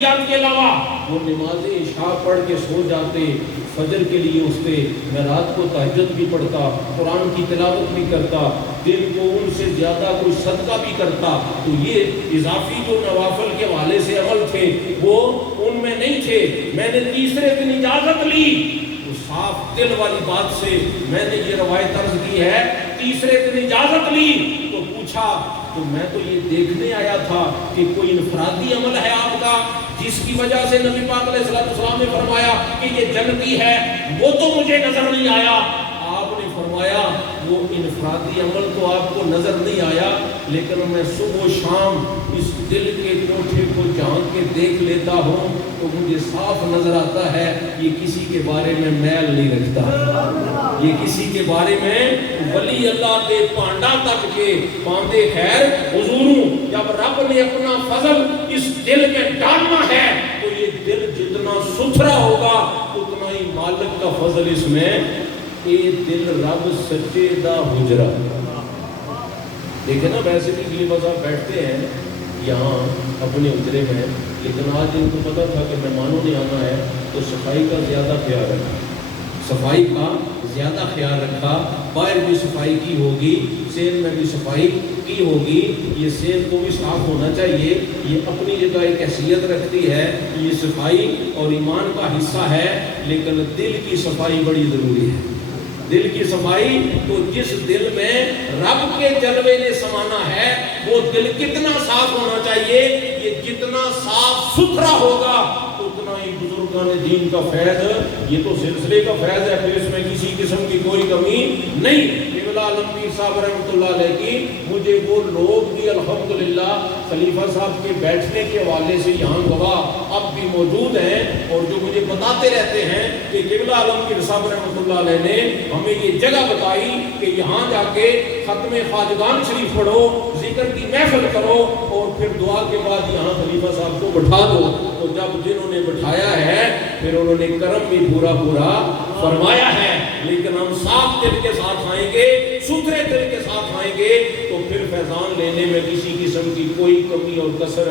کے علاوہ وہ نماز عشاء پڑھ کے سو جاتے، فجر کے لیے اٹھتے، میں رات کو تہجد بھی پڑھتا، قرآن کی تلاوت بھی کرتا، دن کو ان سے زیادہ کوئی صدقہ بھی کرتا، تو یہ اضافی جو نوافل کے حوالے سے عمل تھے وہ ان میں نہیں تھے۔ میں نے تیسرے دن اجازت لی، تو صاف دل والی بات سے میں نے یہ روایت عرض کی ہے، تیسرے دن اجازت لی تو پوچھا، تو میں تو یہ دیکھنے آیا تھا کہ کوئی انفرادی عمل ہے آپ کا جس کی وجہ سے نبی پاک علیہ السلام نے فرمایا کہ یہ جنتی ہے، وہ تو مجھے نظر نہیں آیا۔ آپ نے فرمایا وہ انفرادی عمل تو آپ کو نظر نہیں آیا، لیکن میں صبح و شام اس دل کے کوٹھے کو جھانک کے دیکھ لیتا ہوں تو مجھے صاف نظر آتا ہے یہ کسی کے بارے میں میل نہیں رکھتا، یہ کسی کے بارے میں ولی اللہ دے پانڈا تک کے پاندے خیر حضوروں، جب رب نے اپنا فضل اس دل میں ڈالنا ہے تو یہ دل جتنا ستھرا ہوگا اتنا ہی مالک کا فضل اس میں۔ اے دل رب سچے دا حجرہ، دیکھیں نا ویسے بھی خلیفہ صاحب بیٹھتے ہیں یہاں اپنے حجرے میں، لیکن آج ان کو پتا تھا کہ مہمانوں نے آنا ہے تو صفائی کا زیادہ خیال رکھا، صفائی کا زیادہ خیال رکھا، باہر بھی صفائی کی ہوگی، سین میں بھی صفائی کی ہوگی، یہ سین کو بھی صاف ہونا چاہیے، یہ اپنی جگہ ایک حیثیت رکھتی ہے، یہ صفائی اور ایمان کا حصہ ہے، لیکن دل کی صفائی بڑی ضروری ہے۔ دل کی صفائی تو جس دل میں رب کے جلوے نے سمانا ہے وہ دل کتنا صاف ہونا چاہیے، یہ جتنا صاف ستھرا ہوگا اتنا ہی بزرگان دین کا فیض، یہ تو سلسلے کا فیض ہے، پھر اس میں کسی قسم کی کوئی کمی نہیں۔ عالم پیر صاحب رحمۃ اللہ علیہ کی مجھے وہ لوگ بھی الحمدللہ خلیفہ صاحب کے بیٹھنے کے حوالے سے یہاں گواہ اب بھی موجود ہیں، اور جو مجھے بتاتے رہتے ہیں کہ قبلہ عالم پیر صاحب رحمۃ اللہ علیہ نے ہمیں یہ جگہ بتائی کہ یہاں جا کے ختم خواجگان شریف پڑھو، ذکر کی محفل کرو، اور پھر دعا کے بعد یہاں خلیفہ صاحب کو بٹھا دو۔ تو جب جنہوں نے بٹھایا ہے پھر انہوں نے کرم بھی پورا پورا فرمایا ہے، لیکن ہم صاف دل کے ساتھ آئیں گے، ستھرے دل کے ساتھ آئیں گے تو پھر فیضان لینے میں کسی قسم کی کوئی کمی اور کسر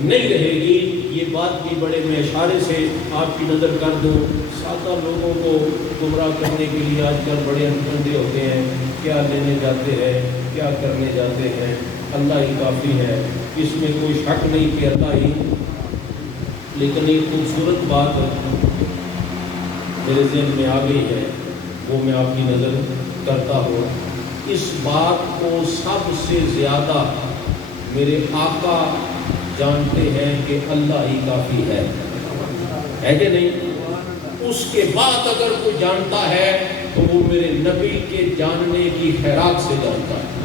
نہیں رہے گی۔ یہ بات بھی بڑے میں اشارے سے آپ کی نظر کر دوں، سادہ لوگوں کو گمراہ کرنے کے لیے آج کل بڑے اندھے ہوتے ہیں، کیا لینے جاتے ہیں، کیا کرنے جاتے ہیں، اللہ ہی کافی ہے، اس میں کوئی شک نہیں کہ اللہ ہی۔ لیکن ایک خوبصورت بات میرے ذہن میں آ گئی ہے، وہ میں آپ کی نظر کرتا ہوں۔ اس بات کو سب سے زیادہ میرے آقا جانتے ہیں کہ اللہ ہی کافی ہے کہ نہیں؟ اس کے بعد اگر کوئی جانتا ہے تو وہ میرے نبی کے جاننے کی خیرات سے جانتا ہے۔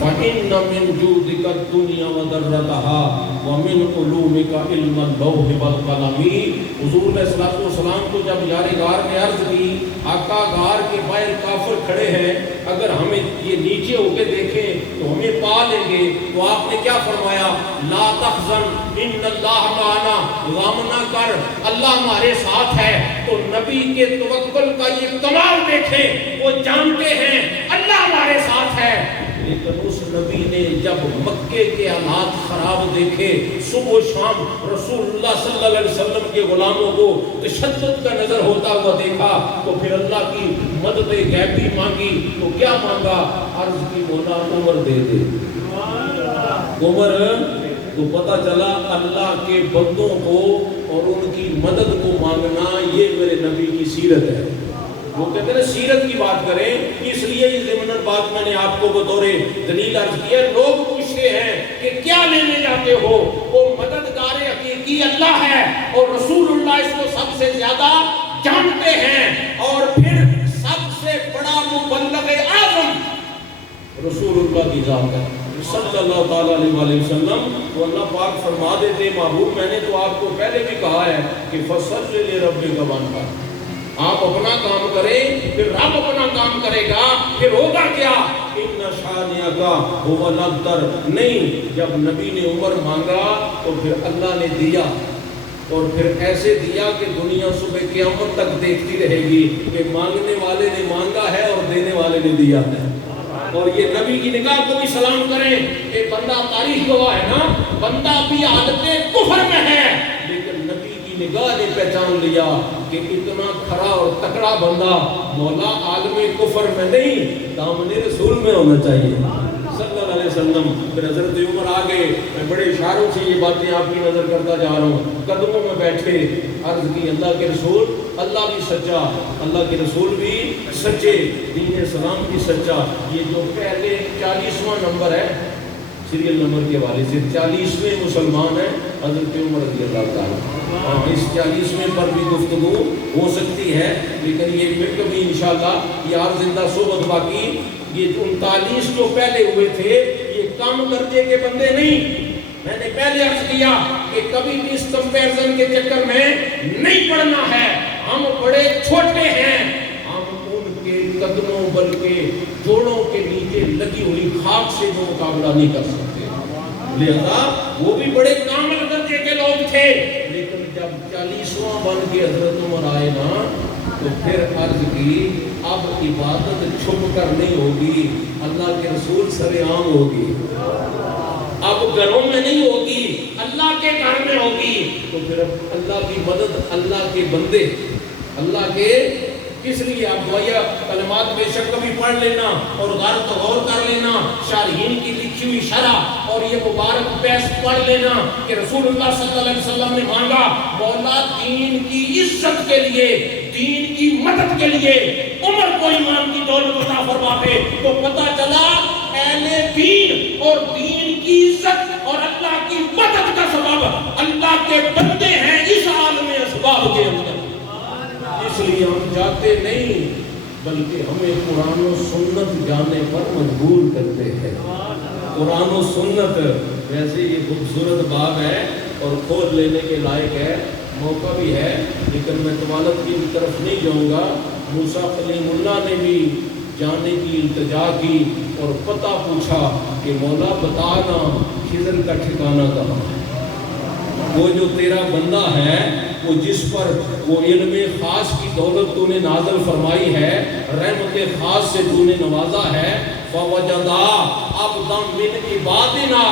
فَإِنَّ مِن جُودِكَ الدُّنْيَا وَضَرَّتَهَا وَمِنْ عُلُومِكَ عِلْمَ اللَّوْحِ وَالْقَلَمِ۔ حضور علیہ السلام کو جب یار غار نے عرض کی، آقا غار کے باہر کافر کھڑے ہیں، اگر ہمیں یہ نیچے ہو کے دیکھیں تو ہمیں پا لیں گے، تو آپ نے کیا فرمایا؟ لا تحزن ان اللہ معنا، غم نہ کر، اللہ ہمارے ساتھ ہے۔ تو نبی کے توکل کا یہ کمال دیکھیں، وہ جانتے ہیں اللہ ہمارے ساتھ ہے، لیکن اس نبی نے جب مکے کے حالات خراب دیکھے، صبح و شام رسول اللہ صلی اللہ علیہ وسلم کے غلاموں کو تشدد کا نظر ہوتا ہوا دیکھا، تو پھر اللہ کی مدد غیبی مانگی، تو کیا مانگا؟ عرض کی مولا عمر دے دے، عمر۔ تو پتہ چلا اللہ کے بندوں کو اور ان کی مدد کو مانگنا یہ میرے نبی کی سیرت ہے۔ وہ کہتے ہیں سیرت کی بات کریں، اس لیے یہ ضمن بات میں نے آپ کو بطور دلیل عرض کی ہے۔ لوگ پوچھتے ہیں کہ کیا لینے جاتے ہو؟ وہ مددگار حقیقی اللہ ہے اور رسول اللہ اس کو سب سے زیادہ جانتے ہیں، اور پھر سب سے بڑا مبلغ اعظم رسول اللہ کی ذات ہے صلی اللہ تعالیٰ علیہ وسلم۔ تو اللہ پاک فرما دیتے محبوب میں نے تو آپ کو پہلے بھی کہا ہے کہ فصل لربک وانحر، آپ اپنا کام کریں پھر رب اپنا کام کرے گا، پھر ہوگا کیا؟ ان شانئک ھو الابتر۔ نہیں، جب نبی نے عمر مانگا تو پھر اللہ نے دیا، اور پھر ایسے دیا کہ دنیا صبح قیامت تک دیکھتی رہے گی کہ مانگنے والے نے مانگا ہے اور دینے والے نے دیا ہے۔ اور یہ نبی کی نگاہ کو بھی سلام کریں کہ بندہ تاریخ گواہ ہے نا، بندہ بھی حالت کفر میں ہے، نگاہ نے پہچان لیا کہ اتنا کھڑا اور تکڑا بندہ مولا عالم کفر میں نہیں دامن رسول میں ہونا چاہیے صلی اللہ علیہ وسلم. پھر حضرت عمر آگے, میں بڑے اشاروں سے یہ باتیں آپ کی نظر کرتا جا رہا ہوں, قدموں میں بیٹھے عرض کی اللہ کے رسول, اللہ بھی سچا, اللہ کے رسول بھی سچے, دین اسلام بھی سچا. یہ جو پہلے 40واں نمبر ہے سیریل نمبر کے حوالے سے 40ویں مسلمان ہیں حضرت عمر رضی اللہ تعالیٰ. اس 40ویں پر بھی گفتگو ہو سکتی ہے, لیکن یہ پھر کبھی انشاءاللہ یہ اور زندہ صحبت باقی. یہ 39 جو پہلے ہوئے تھے یہ کم درجے کے بندے نہیں. میں نے پہلے عرض کیا کہ کبھی بھی اس کمپیرزن کے چکر میں نہیں پڑنا ہے. ہم بڑے چھوٹے ہیں, ہم ان کے قدموں بلکہ جوڑوں کے نیچے لگی ہوئی خاک سے جو مقابلہ نہیں کر سکتے. لہذا وہ بھی بڑے کامل درجے کے لوگ تھے, لیکن جب 40واں بن کے حضرت عمر آئے نا تو پھر عرض کی اب عبادت چھپ کر نہیں ہوگی, اللہ کے رسول سر عام ہوگی, اب گھروں میں نہیں ہوگی, اللہ کے گھر میں ہوگی. تو پھر اب اللہ کی مدد, اللہ کے بندے, اللہ کے کس لیے آپ دعائیہ کلمات بے شک کبھی پڑھ لینا اور غور کر لینا, شارحین کی لکھی ہوئی شرح اور یہ مبارک پیس پڑھ لینا کہ رسول اللہ صلی اللہ علیہ وسلم نے مانگا مولا دین کی عزت کے لیے, دین کی مدد کے لیے عمر کو ایمان کی دولت عطا فرما دے. تو پتہ چلا اہل دین اور دین کی عزت اور اللہ کی مدد کا سبب اللہ کے بندے ہیں اس عالم اسباب کے اندر. اس لیے ہم جاتے نہیں بلکہ ہمیں قرآن و سنت جانے پر مجبور کرتے ہیں. قرآن و سنت ویسے یہ خوبصورت باب ہے اور کھول لینے کے لائق ہے, موقع بھی ہے, لیکن میں طوالت کی طرف نہیں جاؤں گا. موسیٰ کلیم اللہ نے بھی جانے کی التجا کی اور پتہ پوچھا کہ مولا بتانا خضر کا ٹھکانہ کہاں ہے. وہ جو تیرا بندہ ہے وہ جس پر وہ علم خاص کی دولت تو نے نازل فرمائی ہے, رحمت خاص سے تو نے نوازا ہے, فوجدا عبدا من عبادنا,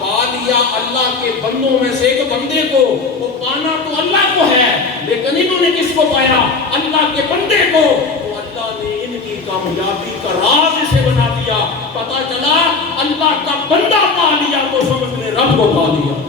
پا لیا اللہ کے بندوں میں سے ایک بندے کو. وہ پانا تو اللہ کو ہے لیکن انہوں نے کس کو پایا, اللہ کے بندے کو. تو اللہ نے ان کی کامیابی کا راز اسے بنا دیا. پتا چلا اللہ کا بندہ پا لیا تو سمجھ لے رب کو پا لیا.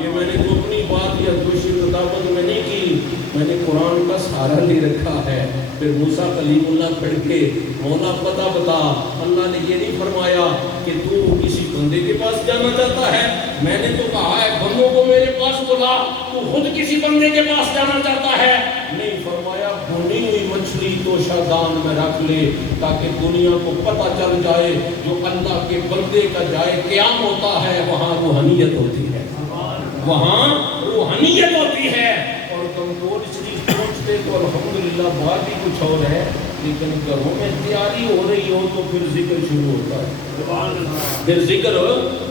یہ میں نے تو اپنی بات یا دوسری کتابت میں نہیں کی, میں نے قرآن کا سہارا لے رکھا ہے. پھر موسیٰ کلیم اللہ پڑھ کے مولا پتہ بتا, اللہ نے یہ نہیں فرمایا کہ تو کسی بندے کے پاس جانا چاہتا ہے, میں نے تو کہا ہے بندوں کو میرے پاس بلا, تو خود کسی بندے کے پاس جانا چاہتا ہے. نہیں فرمایا بھونی ہوئی مچھلی تو شادان میں رکھ لے تاکہ دنیا کو پتہ چل جائے جو اللہ کے بندے کا جائے قیام ہوتا ہے وہاں روحانیت ہوتی ہے, وہاں روحانیت ہوتی ہے. اور کمزور شریف پہنچتے تو الحمدللہ بات ہی کچھ اور ہے, لیکن گھروں میں تیاری ہو رہی ہو تو پھر ذکر شروع ہوتا ہے. پھر ذکر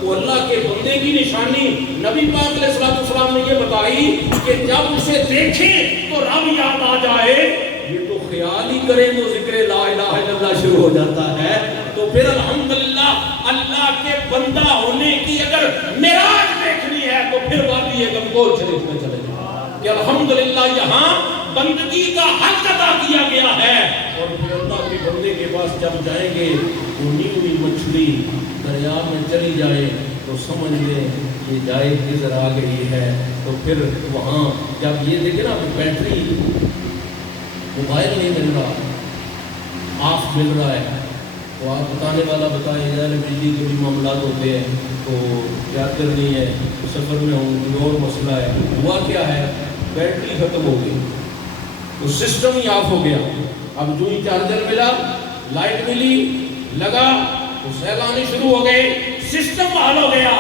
وہ اللہ کے بندے کی نشانی نبی پاک علیہ السلام نے یہ بتائی کہ جب اسے دیکھیں تو رب یاد آ جائے. یہ تو خیال ہی کریں تو ذکر لا الہ الا اللہ شروع ہو جاتا ہے. تو پھر الحمدللہ اللہ کے بندہ ہونے کی اگر معراج دیکھنی ہے تو پھر وادی گمگور شریف میں چلے جائیں کہ الحمدللہ یہاں بندگی کا حق ادا کیا گیا ہے. اور پھر اللہ کے بندے کے پاس جب جائیں گے بھونی ہوئی مچھلی دریا میں چلی جائے تو سمجھ لیں یہ جائے خضر آ گئی ہے. تو پھر وہاں جب یہ دیکھیں نا بیٹری موبائل نہیں مل رہا, آف مل رہا ہے, تو آپ بتانے والا بتائیں یار بجلی کے بھی معاملات ہوتے ہیں تو کیا کرنی ہے, سفر میں ہوں کوئی اور مسئلہ ہے. ہوا کیا ہے, بیٹری ختم ہو گئی تو سسٹم ہی آف ہو گیا. اب جو ہی چارجر ملا, لائٹ ملی, لگا تو سیل آنے شروع ہو گئے, سسٹم بحال ہو گیا.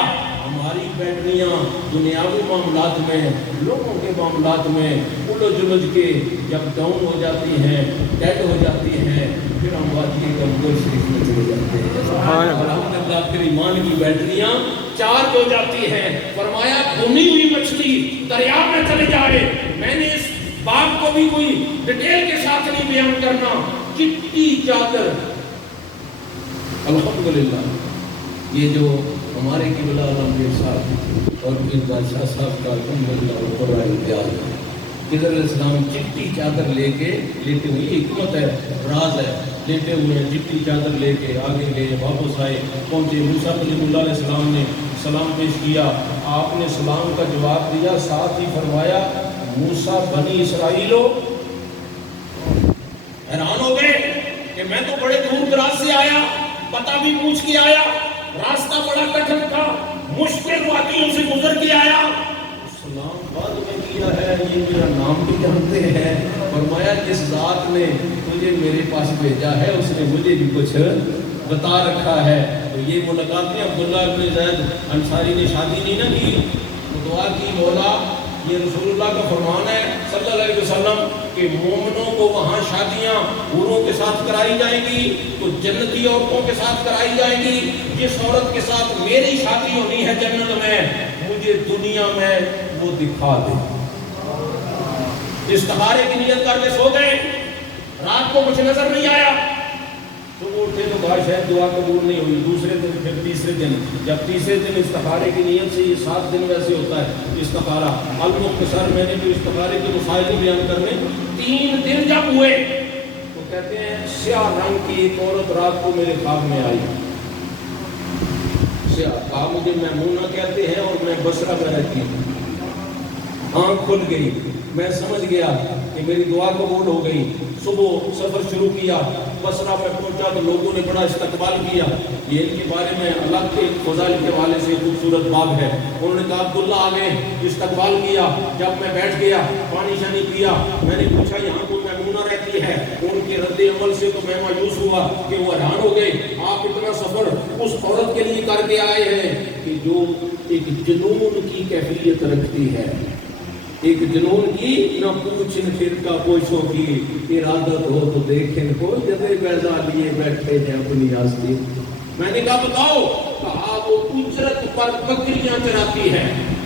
ہماری بیٹریاں دنیاوی معاملات میں, لوگوں کے معاملات میں الجھ جلج کے جب ڈاؤن ہو جاتی ہیں, ڈیڈ ہو جاتی ہیں, پھر ہم وادی گمگور شریف میں چلے جاتے ہیں. الحمدللہ پھر ایمان کی بیٹریاں چارج ہو جاتی ہیں. فرمایا بھونی ہوئی مچھلی دریا میں چلے جائے. میں نے اس بات کو بھی کوئی ڈیٹیل کے ساتھ نہیں بیان کرنا, چٹی چادر الحمدللہ یہ جو ہمارے قبلہ عالم کے ساتھ اور پھر بادشاہ صاحب کا امتیاز خضر علیہ السلام چٹی چادر لے کے لیتے ہوئے، یہ حکمت ہے، راز ہے، لیتے ہوئے چٹی چادر لے کے آگے گئے، واپس آئے، پہنچے موسیٰ کلیم اللہ علیہ السلام نے سلام پیش کیا، آپ نے سلام کا جواب دیا، ساتھ ہی فرمایا موسیٰ بنی اسرائیلو حیران ہو گئے کہ میں تو بڑے دور دراز سے آیا، پتہ بھی پوچھ کے آیا، راستہ بڑا کٹھن تھا، مشکل وادیوں سے گزر کے آیا، سلام بعد میں کیا ہے، یہ میرا نام بھی جانتے ہیں، فرمایا جس ذات نے تجھے میرے پاس بھیجا ہے اس نے مجھے بھی کچھ بتا رکھا ہے۔ تو یہ ملاقات میں عبداللہ بن زید انصاری نے شادی نہیں نہ کی، وہ دعا کی مولا یہ رسول اللہ کا فرمان ہے صلی اللہ علیہ وسلم کہ مومنوں کو وہاں شادیاں حوروں کے ساتھ کرائی جائیں گی تو جنتی عورتوں کے ساتھ کرائی جائیں گی، جس عورت کے ساتھ میری شادی ہونی ہے جنت میں مجھے دنیا میں وہ دکھا دے۔ استخارے کی نیت کر کے سو گئے، رات کو کچھ نظر نہیں آیا، صبح اٹھے تو کہا شاید دعا قبول نہیں ہوئی، دوسرے دن پھر تیسرے دن، جب تیسرے دن استخارے کی نیت سے، یہ 7 دن ویسے ہوتا ہے استخارہ، المختصر میں نے جو استخارے کے مسائل کو بیان کرنے 3 دن جب ہوئے تو کہتے ہیں سیاہ رنگ کی ایک عورت رات کو میرے خواب میں آئی، سیاہ، کہا مجھے میمونہ کہتے ہیں اور میں بصرہ میں رہتی ہوں، آنکھ کھل گئی، میں سمجھ گیا کہ میری دعا قبول ہو گئی، صبح سفر شروع کیا، بصرہ میں پہنچا تو لوگوں نے بڑا استقبال کیا، یہ ان کے بارے میں اللہ کے فضائل کے حوالے سے خوبصورت باب ہے، انہوں نے کہا عبداللہ آ گئے، استقبال کیا، جب میں بیٹھ گیا پانی شانی پیا، میں نے پوچھا یہاں کوئی میمونہ رہتی ہے، ان کے رد عمل سے تو میں مایوس ہوا کہ وہ حیران ہو گئے، آپ اتنا سفر اس عورت کے لیے کر کے آئے ہیں کہ جو ایک جنون کی کیفیت رکھتی ہے، ایک جنون کی نہ پوچھن پھر کا پوچھو کی ارادت ہو تو دیکھیں کو جدے بیضا لیے بیٹھے ہیں اپنی آستی۔ میں نے کہا بتاؤ، کہا وہ اجرت پر بکریاں چراتی ہے،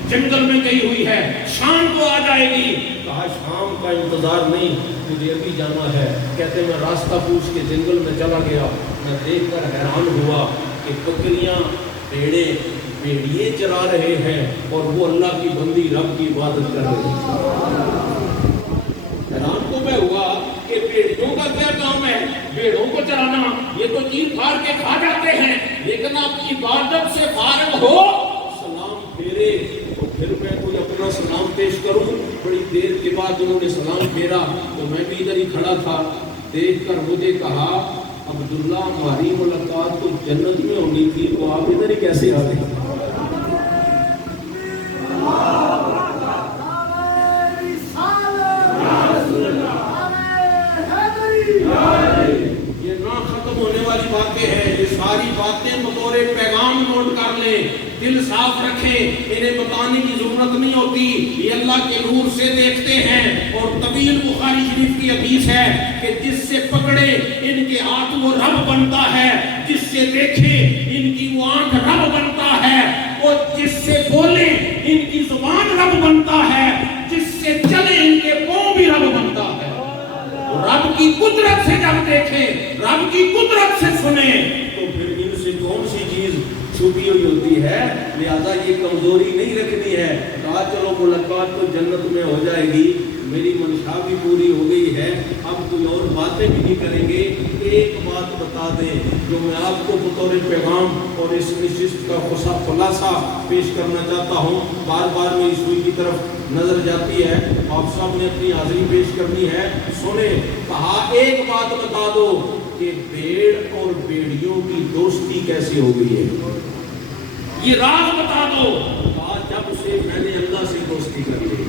جنگل میں گئی ہوئی ہے، شام کو آ جائے گی، کہا شام کا انتظار نہیں مجھے ابھی جانا ہے، کہتے میں راستہ پوچھ کے جنگل میں چلا گیا، میں دیکھ کر حیران ہوا کہ بکریاں بھیڑیے چرا رہے ہیں اور وہ اللہ کی بندی رب کی عبادت کر رہے ہیں۔ حیران تو میں ہوا کہ بھیڑیوں کا کیا کام ہے، بھیڑوں کو چرانا، یہ تو چیر پھاڑ کے کھا جاتے ہیں، لیکن آپ کی عبادت سے فارغ ہو سلام پھیرے تو پھر میں کوئی اپنا سلام پیش کروں۔ بڑی دیر کے بعد انہوں نے سلام پھیرا تو میں بھی ادھر ہی کھڑا تھا، دیکھ کر مجھے کہا عبداللہ ہماری ملاقات تو جنت میں ہونی تھی تو آپ ادھر ہی کیسے آ گئے؟ یہ نہ ختم ہونے والی باتیں ہیں، یہ ساری باتیں بطور پیغام نوٹ کر لیں، دل صاف رکھیں، انہیں بتانے کی ضرورت نہیں ہوتی، یہ اللہ کے نور سے دیکھتے ہیں۔ اور طویل بخاری شریف کی حدیث ہے کہ جس سے پکڑے ان کے ہاتھ وہ رب بنتا ہے، جس سے دیکھے ان کی وہ آنکھ رب بنتا ہے، اور جس سے بولے ان کی زبان رب بنتا ہے، جس سے چلے ان کے پاؤں بھی رب بنتا ہے۔ رب کی قدرت سے جب دیکھیں، رب کی قدرت سے سنیں تو پھر ان سے کون سی چیز چھپی ہوئی ہوتی ہے، لہذا یہ کمزوری نہیں رکھنی ہے۔ کہا چلو ملاقات تو جنت میں ہو جائے گی، میری منشا بھی پوری ہو گئی ہے، اب کوئی اور باتیں بھی نہیں کریں گے، ایک بات بتا دیں جو میں آپ کو بطور پیغام اور اس نشست کا خلاصہ پیش کرنا چاہتا ہوں۔ بار بار میری سوئی کی طرف نظر جاتی ہے، آپ سب نے اپنی حاضری پیش کرنی ہے، سنیں۔ کہا ایک بات بتا دو کہ بھیڑ اور بھیڑیوں کی دوستی کیسے ہو گئی ہے، یہ راز بتا دو۔ کہا جب سے میں نے اللہ سے دوستی کر لی،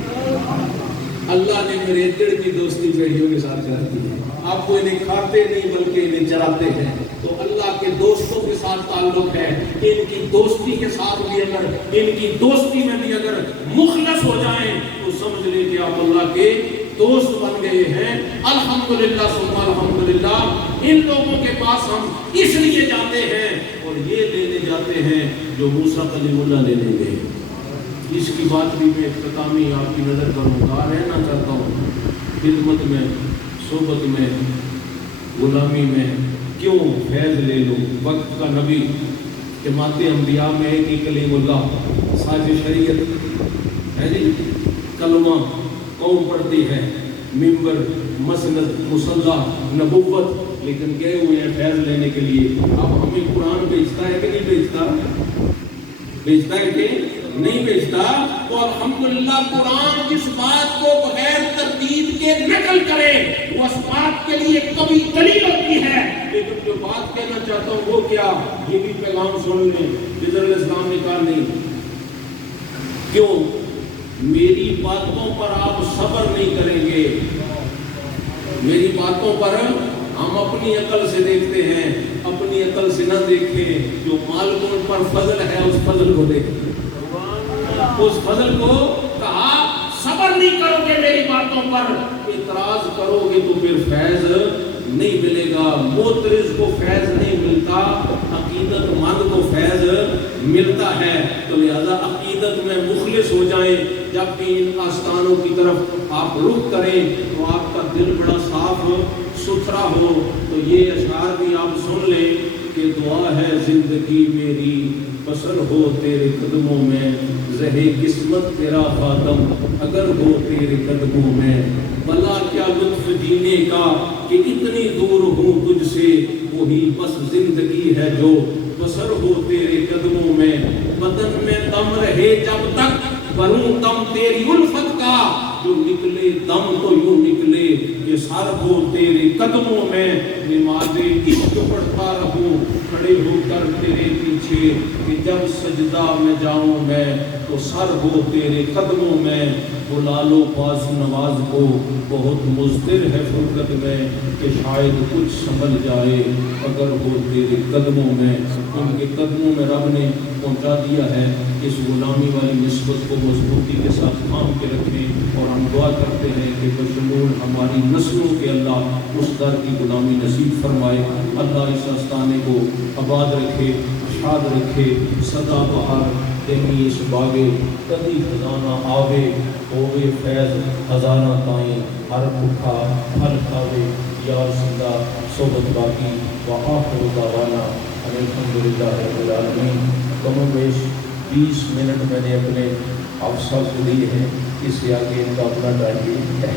اللہ نے میرے دل کی دوستی بھیڑیوں کے ساتھ کر دی ہے، آپ کو انہیں کھاتے نہیں بلکہ انہیں چراتے ہیں، تو اللہ کے دوستوں کے ساتھ تعلق ہے، ان کی دوستی کے ساتھ بھی اگر ان کی دوستی میں بھی اگر مخلص ہو جائیں تو سمجھ لیں کہ آپ اللہ کے دوست بن گئے ہیں۔ الحمدللہ ثم الحمدللہ، ان لوگوں کے پاس ہم اس لیے جاتے ہیں اور یہ لینے جاتے ہیں جو موسیٰ کلیم اللہ لینے گئے۔ اس کی بات بھی میں اختتامی آپ کی نظر کروں گا، رہنا چاہتا ہوں خدمت میں، صحبت میں، غلامی میں، کیوں فیض لے لو، وقت کا نبی جماعت انبیاء میں ایک ہی کلیم اللہ صاحب شریعت ہے جی، کلمہ قوم پڑھتی ہے، ممبر، مسند، مصلی، نبوت، لیکن گئے ہوئے ہیں فیض لینے کے لیے۔ اب ہمیں قرآن بھیجتا ہے کہ نہیں بھیجتا؟ بھیجتا ہے کہ نہیں بھیجتا؟ تو الحمدللہ قرآن جس بات کو بغیر تردید کے نقل کرے وہ اس بات کے لیے کبھی دلیل ہوتی ہے۔ لیکن جو بات کہنا چاہتا ہوں وہ کیا، یہ بھی پیغام سن لیں۔ خضر علیہ السلام نے کہا نہیں، کیوں؟ میری باتوں پر آپ صبر نہیں کریں گے، میری باتوں پر ہم اپنی عقل سے دیکھتے ہیں، اپنی عقل سے نہ دیکھیں، جو مالکوں پر فضل ہے اس فضل کو دیکھیں۔ اس فضل کو کہا صبر نہیں کرو گے میری باتوں پر، اعتراض کرو گے تو پھر فیض نہیں ملے گا۔ معترض کو فیض نہیں ملتا، عقیدت مند کو فیض ملتا ہے۔ تو لہذا عقیدت میں مخلص ہو جائیں، جب بھی ان آستانوں کی طرف آپ رخ کریں تو آپ کا دل بڑا صاف ستھرا ہو۔ تو یہ اشعار بھی آپ سن لیں کہ دعا ہے زندگی میری بسر ہو تیرے قدموں میں، زہے قسمت تیرا خاتم اگر ہو تیرے قدموں میں، بلا کیا لطف جینے کا کہ اتنی دور ہوں تجھ سے، وہی بس زندگی ہے جو بسر ہو تیرے قدموں میں، بدن میں دم رہے جب تک بھروں دم تیری الفت کا، جو نکلے دم تو یوں نکلے کہ سر ہو تیرے قدموں میں، نماز عشق پڑھتا رہوں کھڑے ہو کر تیرے پیچھے، کہ جب سجدہ میں جاؤں میں تو سر ہو تیرے قدموں میں، بلا لو پاس نواز کو بہت مضطر ہے فرقت میں، کہ شاید کچھ سمجھ جائے اگر ہو تیرے قدموں میں۔ ان کے قدموں میں رب نے پہنچا دیا ہے۔ اس غلامی والی نسبت کو مضبوطی کے ساتھ تھام کے رکھیں، اور ہم دعا کرتے ہیں کہ بشمول ہماری نسلوں کے اللہ اس در کی غلامی نصیب فرمائے۔ اللہ اس آستانے کو آباد رکھے، شاد رکھے، سدا بہار دمی اس باغے، کدی خزانہ آوے، ہوئے فیض خزانہ تائیں، ہر بھوکا ہر کھاوے، یار زندہ صحبت باقی، وآخر دعوانا ان الحمدللہ رب العالمین۔ کم و بیش 20 منٹ میں نے اپنے افسر کو دیے ہیں، اس سے آگے ان کا اپنا ٹائم بھی ہے۔